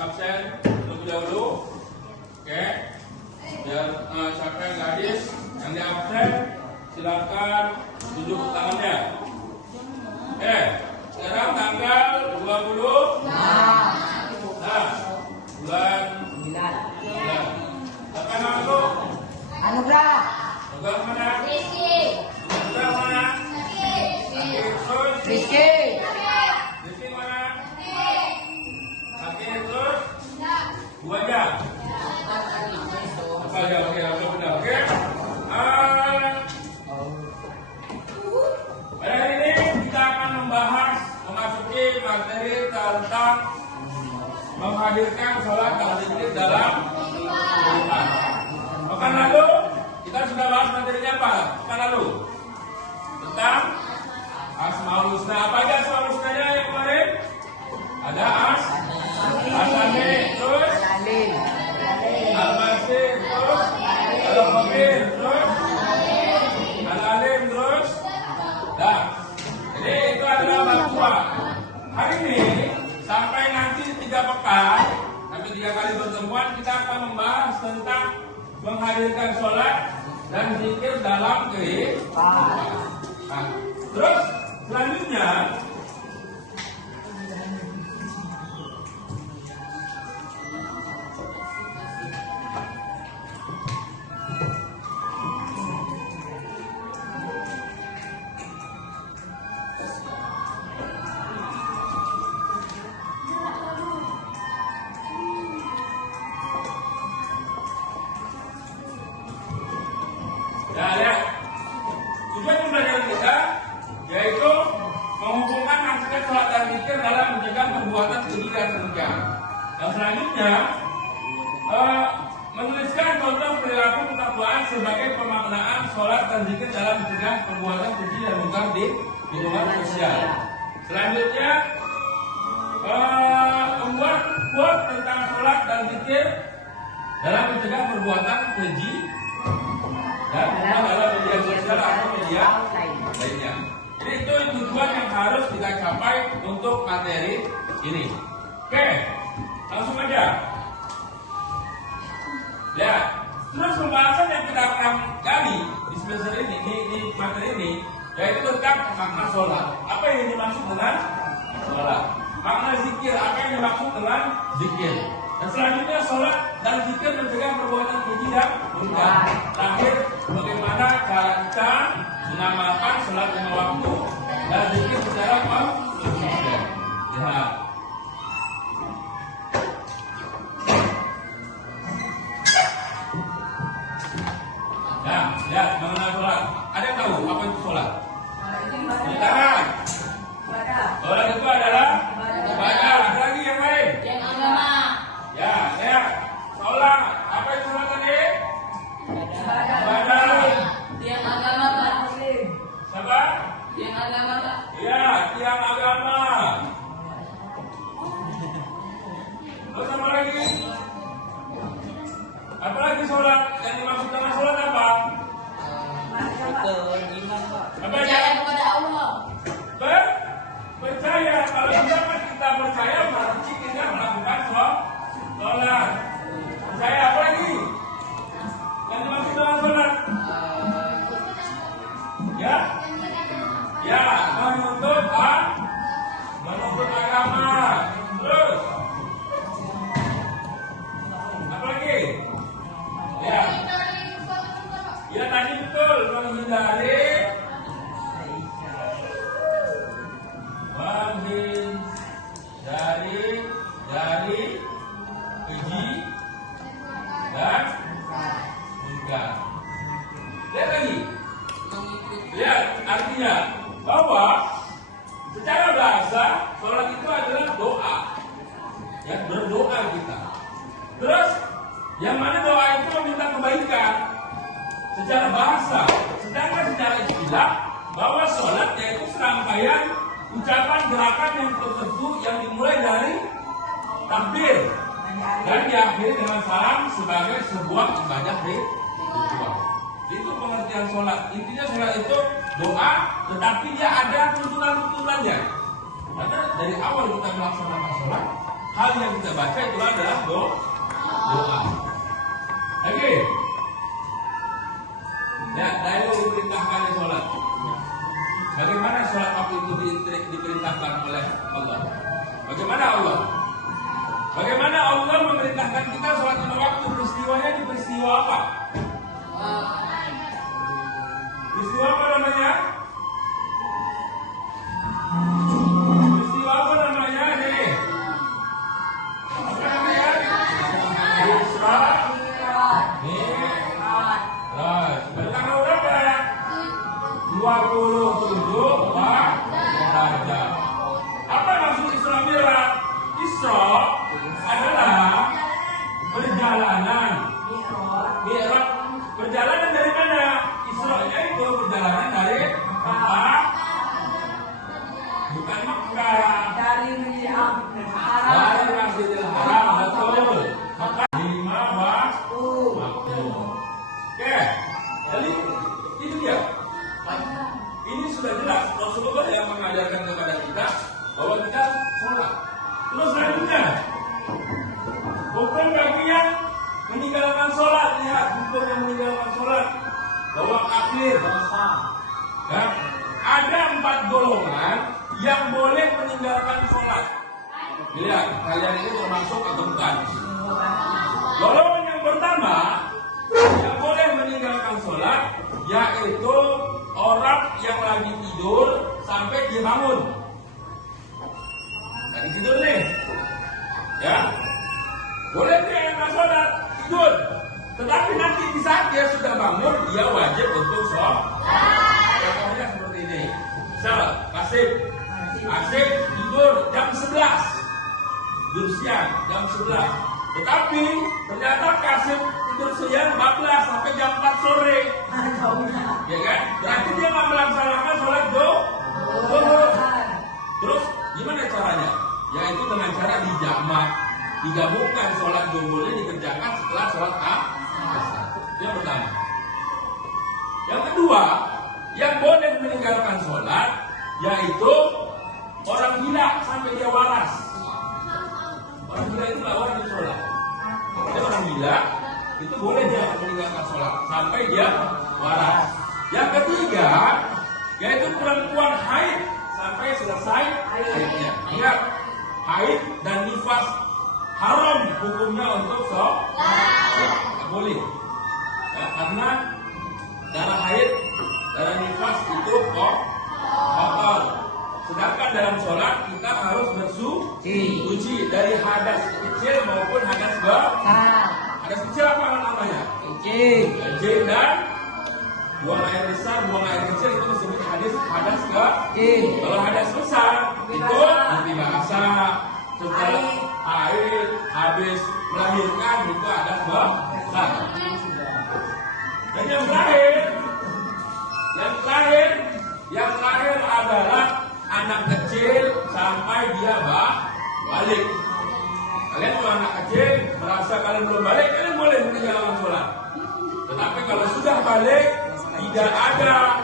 Absen terlebih dahulu, oke. Dan siapa yang gadis yang di absen silakan tunjuk tangannya. Sekarang tanggal 20 bulan 9. Apa nama lu? Anugrah. Anugrah mana? Rizky. Anugrah mana? Rizky. Rizky mana? Terus 2 jam. Oke, benar. Oke. Pada hari ini kita akan memasuki materi tentang menghadirkan sholat tahlil dalam kehidupan. Pekan lalu kita sudah bahas materinya apa? Pekan lalu tentang Asmaul Husna. Apa aja Asmaul Husnanya yang kemarin? Ada As-Sami, terus Al-Basir, terus Al-Khabir, terus Al-Alim, terus jadi itu adalah bantuan. Hari ini sampai nanti 3 pekan, sampai 3 kali pertemuan, kita akan membahas tentang menghadirkan sholat dan zikir dalam kehidupan. Terus selanjutnya tujuan pembelajaran kita yaitu menghubungkan hakikat sholat dan zikir dalam mencegah perbuatan keji dan munkar. Dan selanjutnya menuliskan contoh perilaku ketakwaan sebagai pemaknaan sholat dan zikir dalam mencegah perbuatan keji dan munkar di lingkungan sosial. Selanjutnya membuat quote tentang sholat dan zikir dalam mencegah perbuatan keji dan dalam media sosial atau media lainnya. Jadi itu tujuan yang harus kita capai untuk materi ini. Oke, langsung aja. Ya, terus pembahasan yang kita akan gali di semester ini, di materi ini, yaitu tentang makna sholat. Apa yang dimaksud dengan sholat? Makna zikir, apa yang dimaksud dengan zikir? Dan selanjutnya sholat dan zikir mencegah perbuatan keji dan munkar. Terakhir, bagaimana cara kita mengamalkan sholat 5 waktu dan zikir secara konsisten. Ya, mengenai sholat. Ada yang tahu apa itu sholat? Tangan. Sholat itu adalah ibadah. Ada lagi yang lain? Yang agama. Ya. Sholat. Apa itu sholat tadi? Ibadah. Yang agama, Pak. Siapa? Yang agama, Pak. Ya, tiang agama. Terus apa lagi? Apa lagi sholat? Yang dimaksud dengan sholat apa? Percaya kepada Allah. Percaya. Kalau kita percaya berarti kita melakukan sholat. Percaya apa lagi? Yang dimaksud dengan sholat? Ya, menuntut agama. Terus apa lagi? Ya tadi betul, menghindari dari keji dan munkar. Lihat lagi. Lihat artinya bahwa secara bahasa sholat itu adalah doa. Ya, berdoa kita. Terus yang mana doa itu meminta kebaikan. secara bahasa. Sedangkan secara istilah bahwa sholat yaitu serangkaian ucapan gerakan yang tertentu yang dimulai dari takbir dan diakhiri dengan salam sebagai sebuah ibadah ritual. Itu pengertian sholat. Intinya sholat itu doa, tetapi dia ada tuntunan-tuntunannya. Karena dari awal kita melaksanakan sholat, hal yang kita baca itu adalah doa. Oke. Ya, dari diperintahkan sholat. Bagaimana sholat waktu itu diperintahkan oleh Allah? Bagaimana Allah? Bagaimana Allah memerintahkan kita sholat lima waktu? Peristiwanya di peristiwa apa? Peristiwa apa namanya? Peristiwa apa namanya? Nih. Apa namanya? Isra. Tanggal berapa? 27 Rajab. Apa maksud Isra Mi'raj? Isra adalah perjalanan. Mi'raj perjalanan dari mana? Isra-nya itu perjalanan dari Mekah. Bukan Mekah. Dari Masjidil Haram, betul. Mekah 5 waktu. Oke. Jadi itu dia. Ini sudah jelas Rasulullah yang mengajarkan kepada kita bahwa kita sholat. Terus selanjutnya, hukum bagi yang meninggalkan sholat. Lihat hukum yang meninggalkan sholat bahwa kafir. Ya, ada 4 golongan yang boleh meninggalkan sholat. Lihat, kalian ini termasuk atau bukan? Golongan yang pertama yang boleh meninggalkan sholat yaitu orang yang lagi tidur sampai dia bangun. Lagi tidur nih, ya boleh dia nggak sholat tidur, tetapi nanti di saat dia sudah bangun dia wajib untuk sholat. Contohnya seperti ini. Misal Asif tidur jam 11, tidur siang jam 11, tetapi ternyata Kasih tidur siang 14 sampai jam 4 sore. Ya kan? Berarti dia nggak melaksanakan sholat zuhur. Terus gimana caranya? Yaitu dengan cara dijamak, digabungkan sholat zuhurnya dikerjakan setelah sholat asar. Itu yang pertama. Yang kedua, yang boleh meninggalkan sholat yaitu orang gila sampai dia waras. Orang gila itu orang yang sholat. Jadi orang gila itu boleh dia meninggalkan sholat sampai dia waras. Yang ketiga yaitu perempuan haid sampai selesai haidnya. Ingat, haid dan nifas haram hukumnya untuk sholat. Tidak boleh. Ya, karena darah haid, darah nifas itu kotor. Sedangkan dalam sholat kita harus bersuci dari hadas kecil maupun hadas besar. Hadas kecil apa namanya? Kencing dan buang air besar, buang air kecil itu disebut hadas kecil. Kalau hadas besar itu nanti basah, setelah haid, habis melahirkan itu hadas besar. Dan yang terakhir adalah anak kecil sampai dia balik. Kalian kalau anak kecil merasa kalian belum balik, kalian boleh meninggalkan sholat. Tetapi kalau sudah balik, tidak ada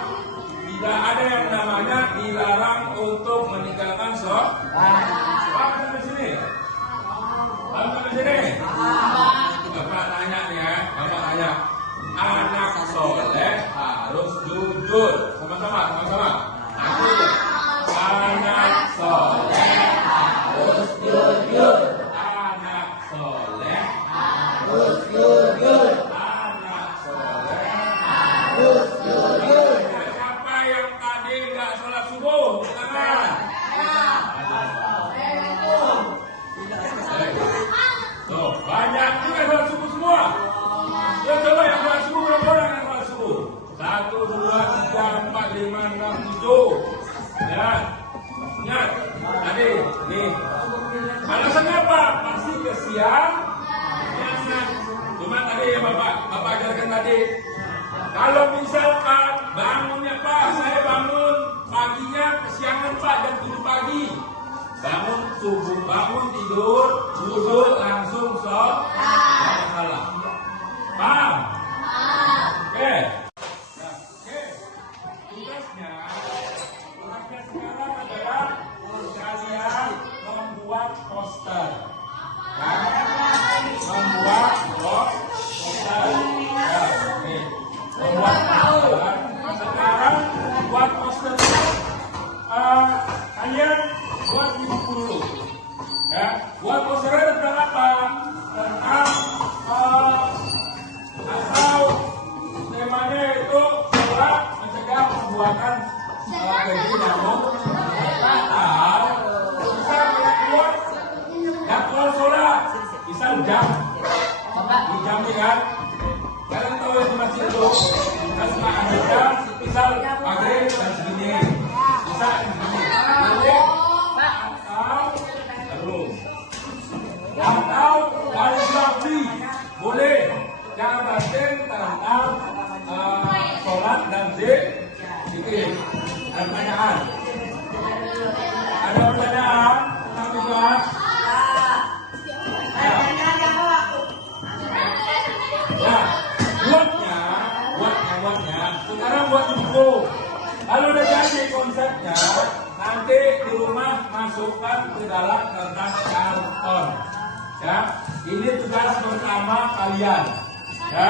yang namanya dilarang untuk meninggalkan sholat. Paham sampai sini? Paham sampai sini? Bapak tanya nih ya, Bapak tanya. Anak soleh harus jujur. Sama-sama. Anak soleh harus jujur. Anak soleh harus jujur. Anak soleh harus jujur. Siapa yang tadi nggak sholat subuh? Silakan. Tuh, banyak juga sholat subuh semua. Ya, coba yang sholat subuh berapa orang yang sholat subuh? 1, 2, 3, 4, 5, 6, 7. Ya, ingat tadi nih. Alasannya apa? Pasti kesian. Cuma tadi ya Bapak ajarkan tadi. Kalau misalkan bangunnya Pak, saya bangun paginya kesiangan Pak jam 7 pagi. Bangun subuh, bangun tidur, wudhu langsung sholat. Nggak masalah. Paham? Oke. Nah, oke. Tugasnya sekarang adalah kalian membuat poster. Membuat poster. Ya, oke. Membuat poster. Sekarang buat poster. Kalian buat dulu. Ya, buat posternya tentang apa? Tentang atau temanya itu sholat mencegah perbuatan keji nyamuk. Atau bisa keluar nggak keluar sholat, bisa jam kan? Kalian tahu yang di masjid itu kan cuma ada jam, misal maghrib dan segini, bisa segini. Atau baris rapi boleh, jangan batin tentang sholat dan zikir. Ada pertanyaan? Ada pertanyaan? Tentang tugas? Ya, buatnya. Sekarang buat di buku. Kalau udah jadi konsepnya, nanti di rumah masukkan ke dalam kertas karton. Ya, ini tugas pertama kalian. Ya,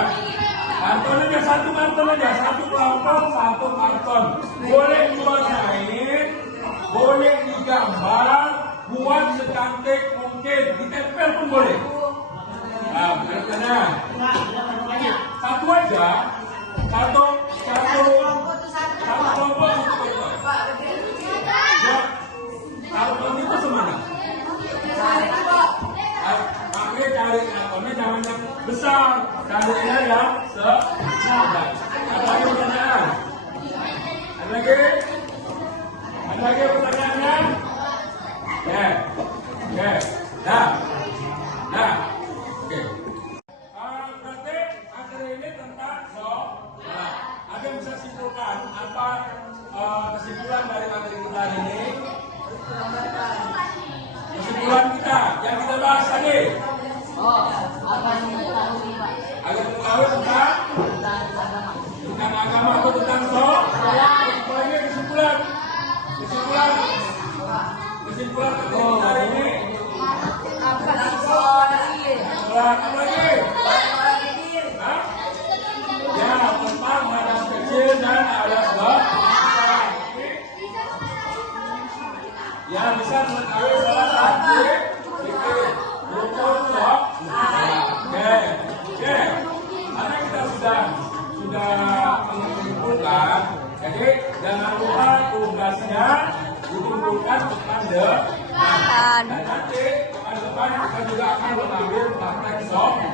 kartonnya satu karton aja, satu kelompok, satu karton. Boleh diwarnain, boleh digambar, buat secantik mungkin, ditempel pun boleh. Nah, berarti satu aja, satu kelompok itu. Ya, karton itu semana? Pakai cari kartonnya jangan yang besar, carinya yang sedang. Ada lagi pertanyaan? Ada lagi pertanyaannya? Oke. Nah. Oke. Berarti akhir ini tentang sholat. Ada yang bisa simpulkan apa kesimpulan dari materi kita hari ini? Kesimpulan kita yang kita bahas tadi. Agak mengetahui tentang agama atau tentang sholat. Ini kesimpulan kita hari ini. Sholat apa lagi? Ya, tentang hadas kecil dan hadas besar. Ya, bisa mengetahui sholat tadi. Oke. Karena kita sudah mengumpulkan, jadi jangan lupa tugasnya dikumpulkan pekan depan. Dan nanti pekan depan kita juga akan mengambil praktek sholat.